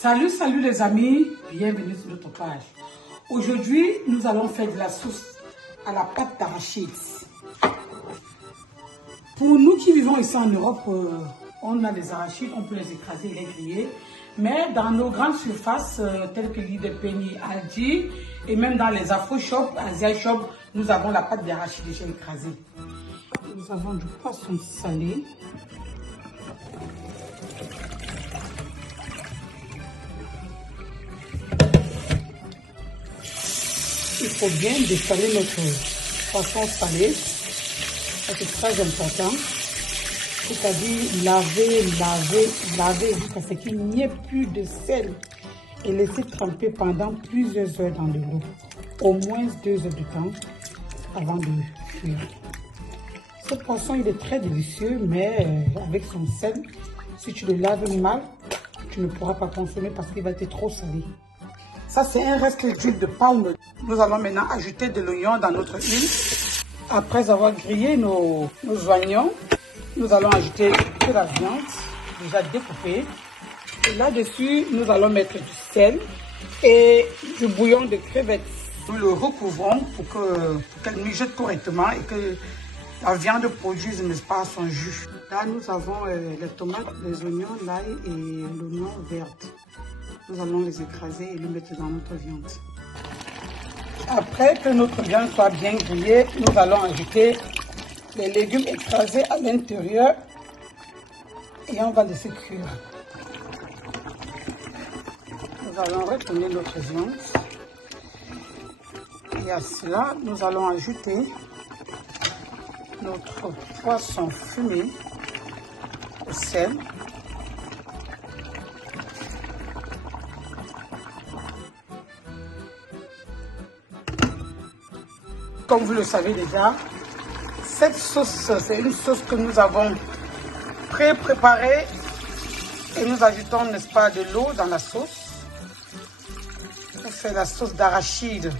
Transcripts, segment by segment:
Salut les amis, bienvenue sur notre page. Aujourd'hui, nous allons faire de la sauce à la pâte d'arachide. Pour nous qui vivons ici en Europe, on a des arachides, on peut les écraser et les griller. Mais dans nos grandes surfaces, telles que Lidl, Penny, Aldi, et même dans les Afro Shops, Asia Shop, nous avons la pâte d'arachide déjà écrasée. Nous avons du poisson salé. Il faut bien dessaler notre poisson salé. C'est très important. C'est-à-dire laver jusqu'à ce qu'il n'y ait plus de sel et laisser tremper pendant plusieurs heures dans de l'eau. Au moins 2 heures de temps avant de cuire. Ce poisson, il est très délicieux, mais avec son sel, si tu le laves mal, tu ne pourras pas consommer parce qu'il va être trop salé. Ça, c'est un reste d'huile de palme. Nous allons maintenant ajouter de l'oignon dans notre huile. Après avoir grillé nos oignons, nous allons ajouter de la viande déjà découpée. Et là-dessus, nous allons mettre du sel et du bouillon de crevettes. Nous le recouvrons pour qu'elle mijote correctement et que la viande produise, n'est-ce pas, son jus. Là, nous avons les tomates, les oignons, l'ail et l'oignon vert. Nous allons les écraser et les mettre dans notre viande. Après que notre viande soit bien grillée, nous allons ajouter les légumes écrasés à l'intérieur et on va laisser cuire. Nous allons retourner notre viande et à cela, nous allons ajouter notre poisson fumé au sel. Comme vous le savez déjà, cette sauce, c'est une sauce que nous avons préparée et nous ajoutons, n'est-ce pas, de l'eau dans la sauce. C'est la sauce d'arachide.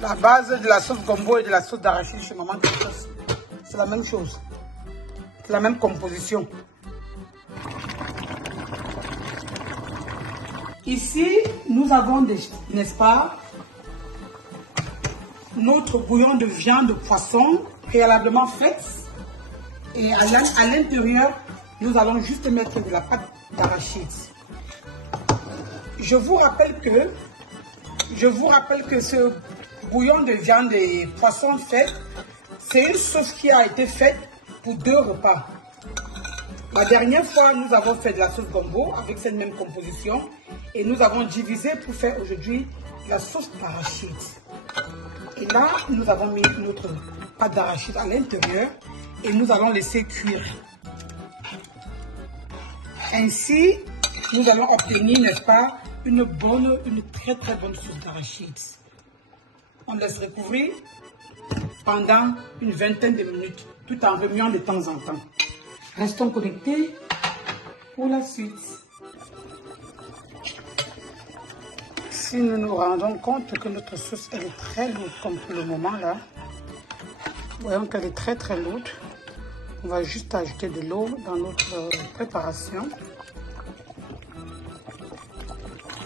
La base de la sauce gombo et de la sauce d'arachide chez Maman Sauce, c'est la même chose. C'est la même composition. Ici, nous avons, n'est-ce pas, notre bouillon de viande de poisson préalablement faite. Et à l'intérieur, nous allons juste mettre de la pâte d'arachide. Je vous rappelle que ce bouillon de viande et poisson fait, c'est une sauce qui a été faite pour 2 repas. La dernière fois, nous avons fait de la sauce gombo avec cette même composition. Et nous avons divisé pour faire aujourd'hui la sauce d'arachide. Et là, nous avons mis notre pâte d'arachide à l'intérieur et nous allons laisser cuire. Ainsi, nous allons obtenir, n'est-ce pas, une très très bonne sauce d'arachide. On laisse recouvrir pendant une vingtaine de minutes, tout en remuant de temps en temps. Restons connectés pour la suite. Si nous nous rendons compte que notre sauce elle est très lourde, comme pour le moment là, voyons qu'elle est très très lourde, on va juste ajouter de l'eau dans notre préparation.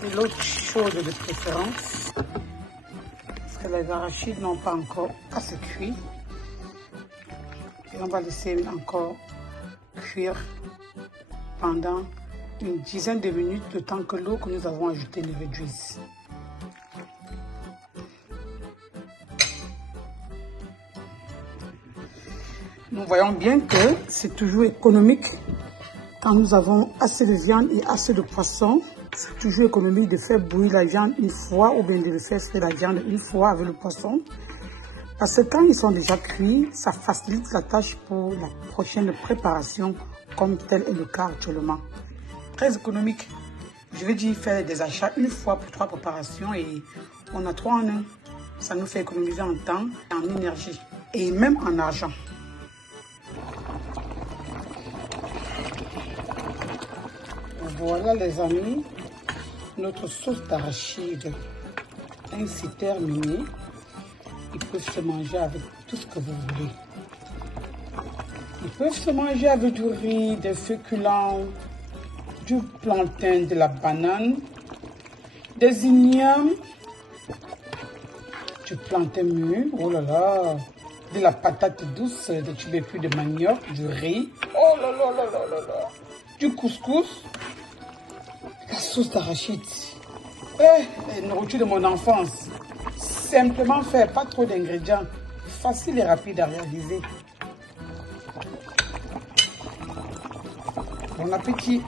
De l'eau chaude de préférence, parce que les arachides n'ont pas encore assez cuit. Et on va laisser encore cuire pendant une dizaine de minutes, le temps que l'eau que nous avons ajoutée ne réduise. Nous voyons bien que c'est toujours économique quand nous avons assez de viande et assez de poisson. C'est toujours économique de faire bouillir la viande une fois ou bien de faire la viande une fois avec le poisson. Parce que quand ils sont déjà cuits, ça facilite la tâche pour la prochaine préparation comme tel est le cas actuellement. Très économique. Je vais dire faire des achats une fois pour 3 préparations et on a 3 en 1. Ça nous fait économiser en temps, en énergie et même en argent. Voilà les amis, notre sauce d'arachide ainsi terminée. Ils peuvent se manger avec tout ce que vous voulez. Ils peuvent se manger avec du riz, des féculents, du plantain, de la banane, des ignames, du plantain mûr, oh là là, de la patate douce, des tubes épus de manioc, du riz, oh là là là là là là, du couscous, la sauce d'arachide. La nourriture de mon enfance. Simplement fait, pas trop d'ingrédients. Facile et rapide à réaliser. Bon appétit.